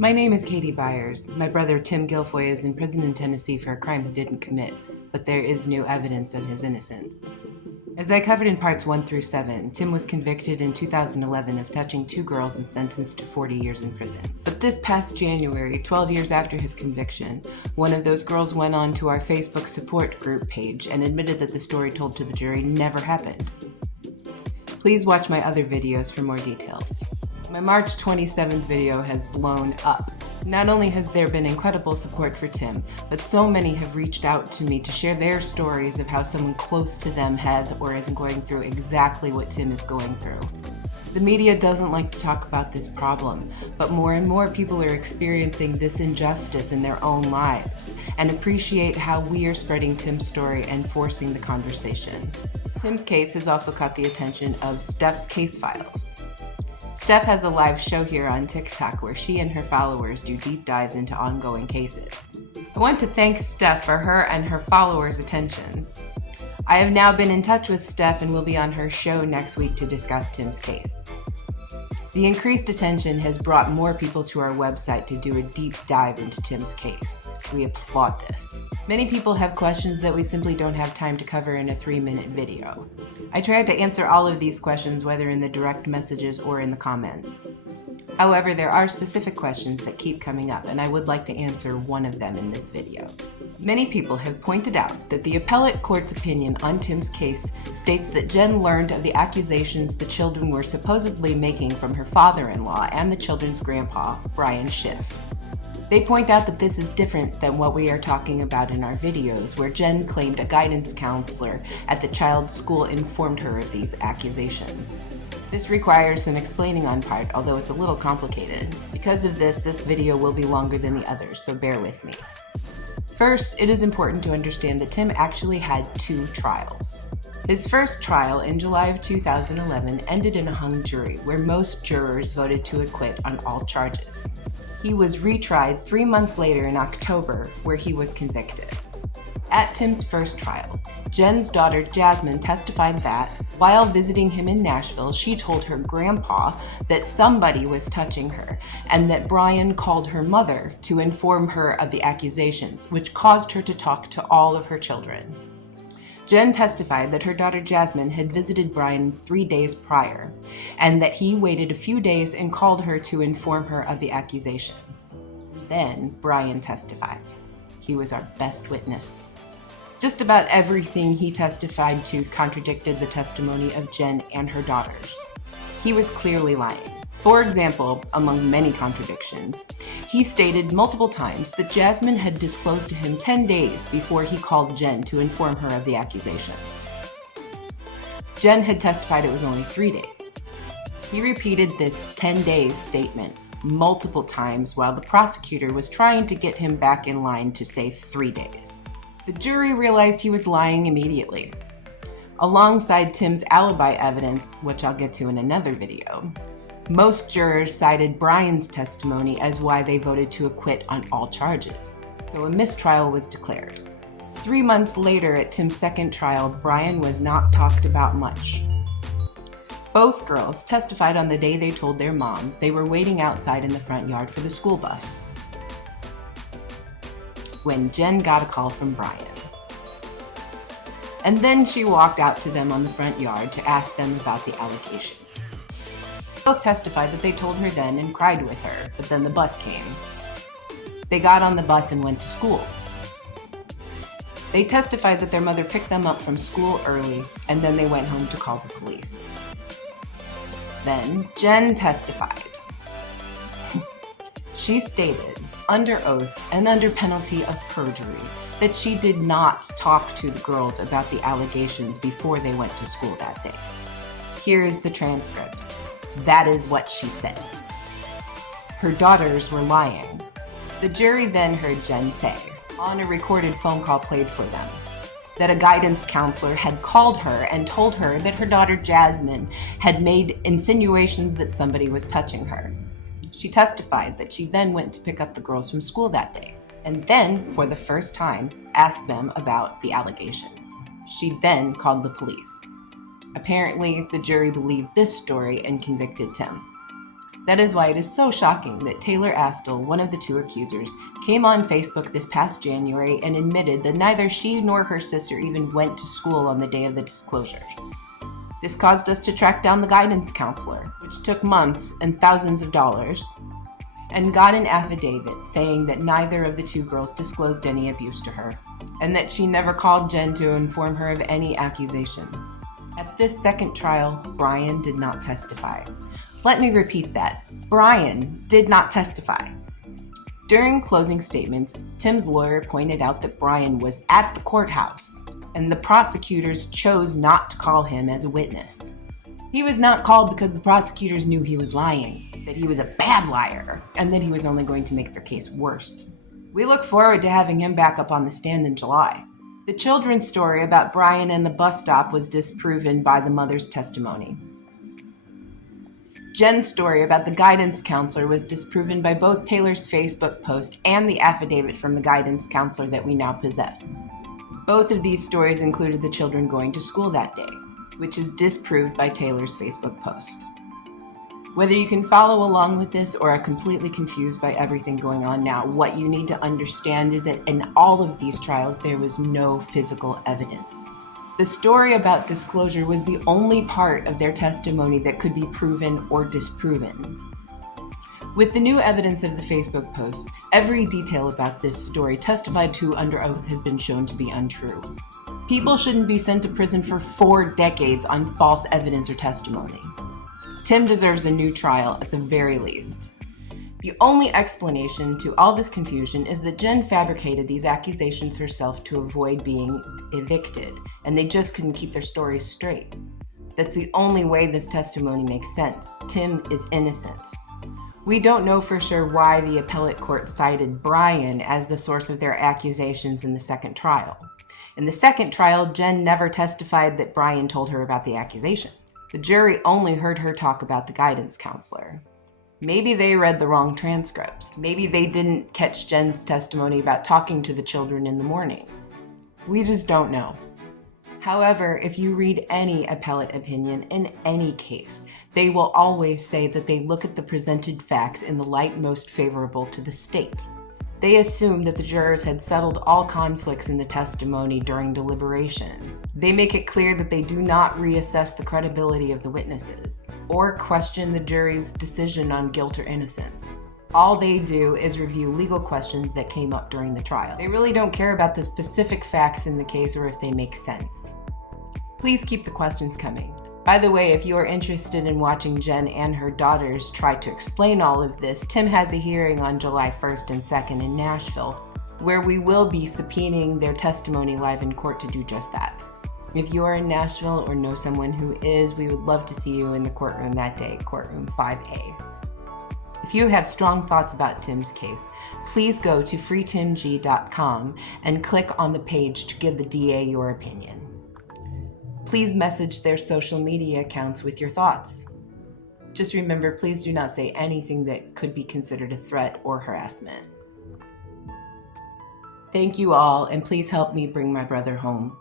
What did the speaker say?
My name is Katie Byers. My brother Tim Guilfoy is in prison in Tennessee for a crime he didn't commit, but there is new evidence of his innocence. As I covered in parts 1 through 7, Tim was convicted in 2011 of touching 2 girls and sentenced to 40 years in prison. But this past January, 12 years after his conviction, one of those girls went on to our Facebook support group page and admitted that the story told to the jury never happened. Please watch my other videos for more details. My March 27th video has blown up. Not only has there been incredible support for Tim, but so many have reached out to me to share their stories of how someone close to them has or is going through exactly what Tim is going through. The media doesn't like to talk about this problem, but more and more people are experiencing this injustice in their own lives and appreciate how we are spreading Tim's story and forcing the conversation. Tim's case has also caught the attention of Steph's Case Files. Steph has a live show here on TikTok where she and her followers do deep dives into ongoing cases. I want to thank Steph for her and her followers' attention. I have now been in touch with Steph and will be on her show next week to discuss Tim's case. The increased attention has brought more people to our website to do a deep dive into Tim's case. We applaud this. Many people have questions that we simply don't have time to cover in a 3-minute video. I tried to answer all of these questions, whether in the direct messages or in the comments. However, there are specific questions that keep coming up, and I would like to answer one of them in this video. Many people have pointed out that the appellate court's opinion on Tim's case states that Jen learned of the accusations the children were supposedly making from her father-in-law and the children's grandpa, Brian Schiff. They point out that this is different than what we are talking about in our videos, where Jen claimed a guidance counselor at the child's school informed her of these accusations. This requires some explaining on part, although it's a little complicated. Because of this video will be longer than the others, so bear with me. First, it is important to understand that Tim actually had 2 trials. His first trial in July of 2011 ended in a hung jury, where most jurors voted to acquit on all charges. He was retried 3 months later in October, where he was convicted. At Tim's first trial, Jen's daughter Jasmine testified that, while visiting him in Nashville, she told her grandpa that somebody was touching her and that Brian called her mother to inform her of the accusations, which caused her to talk to all of her children. Jen testified that her daughter Jasmine had visited Brian 3 days prior, and that he waited a few days and called her to inform her of the accusations. Then Brian testified. He was our best witness. Just about everything he testified to contradicted the testimony of Jen and her daughters. He was clearly lying. For example, among many contradictions, he stated multiple times that Jasmine had disclosed to him 10 days before he called Jen to inform her of the accusations. Jen had testified it was only 3 days. He repeated this 10 days statement multiple times while the prosecutor was trying to get him back in line to say 3 days. The jury realized he was lying immediately. Alongside Tim's alibi evidence, which I'll get to in another video, most jurors cited Brian's testimony as why they voted to acquit on all charges, so a mistrial was declared. 3 months later at Tim's second trial, Brian was not talked about much. Both girls testified on the day they told their mom they were waiting outside in the front yard for the school bus, when Jen got a call from Brian. And then she walked out to them on the front yard to ask them about the allegations. Both testified that they told her then and cried with her, but then the bus came. They got on the bus and went to school. They testified that their mother picked them up from school early, and then they went home to call the police. Then Jen testified. She stated, under oath and under penalty of perjury, that she did not talk to the girls about the allegations before they went to school that day. Here is the transcript. That is what she said. Her daughters were lying. The jury then heard Jen say, on a recorded phone call played for them, that a guidance counselor had called her and told her that her daughter Jasmine had made insinuations that somebody was touching her. She testified that she then went to pick up the girls from school that day, and then, for the first time, asked them about the allegations. She then called the police. Apparently, the jury believed this story and convicted Tim. That is why it is so shocking that Taylor Astle, one of the two accusers, came on Facebook this past January and admitted that neither she nor her sister even went to school on the day of the disclosure. This caused us to track down the guidance counselor, which took months and thousands of dollars, and got an affidavit saying that neither of the two girls disclosed any abuse to her, and that she never called Jen to inform her of any accusations. At this second trial, Brian did not testify. Let me repeat that. Brian did not testify. During closing statements, Tim's lawyer pointed out that Brian was at the courthouse, and the prosecutors chose not to call him as a witness. He was not called because the prosecutors knew he was lying, that he was a bad liar, and that he was only going to make their case worse. We look forward to having him back up on the stand in July. The children's story about Brian and the bus stop was disproven by the mother's testimony. Jen's story about the guidance counselor was disproven by both Taylor's Facebook post and the affidavit from the guidance counselor that we now possess. Both of these stories included the children going to school that day, which is disproved by Taylor's Facebook post. Whether you can follow along with this or are completely confused by everything going on now, what you need to understand is that in all of these trials, there was no physical evidence. The story about disclosure was the only part of their testimony that could be proven or disproven. With the new evidence of the Facebook post, every detail about this story testified to under oath has been shown to be untrue. People shouldn't be sent to prison for 4 decades on false evidence or testimony. Tim deserves a new trial at the very least. The only explanation to all this confusion is that Jen fabricated these accusations herself to avoid being evicted, and they just couldn't keep their stories straight. That's the only way this testimony makes sense. Tim is innocent. We don't know for sure why the appellate court cited Brian as the source of their accusations in the second trial. In the second trial, Jen never testified that Brian told her about the accusations. The jury only heard her talk about the guidance counselor. Maybe they read the wrong transcripts. Maybe they didn't catch Jen's testimony about talking to the children in the morning. We just don't know. However, if you read any appellate opinion in any case, they will always say that they look at the presented facts in the light most favorable to the state. They assume that the jurors had settled all conflicts in the testimony during deliberation. They make it clear that they do not reassess the credibility of the witnesses or question the jury's decision on guilt or innocence. All they do is review legal questions that came up during the trial. They really don't care about the specific facts in the case or if they make sense. Please keep the questions coming. By the way, if you are interested in watching Jen and her daughters try to explain all of this, Tim has a hearing on July 1st and 2nd in Nashville, where we will be subpoenaing their testimony live in court to do just that. If you are in Nashville or know someone who is, we would love to see you in the courtroom that day, courtroom 5A. If you have strong thoughts about Tim's case, please go to freetimg.com and click on the page to give the DA your opinion. Please message their social media accounts with your thoughts. Just remember, please do not say anything that could be considered a threat or harassment. Thank you all, and please help me bring my brother home.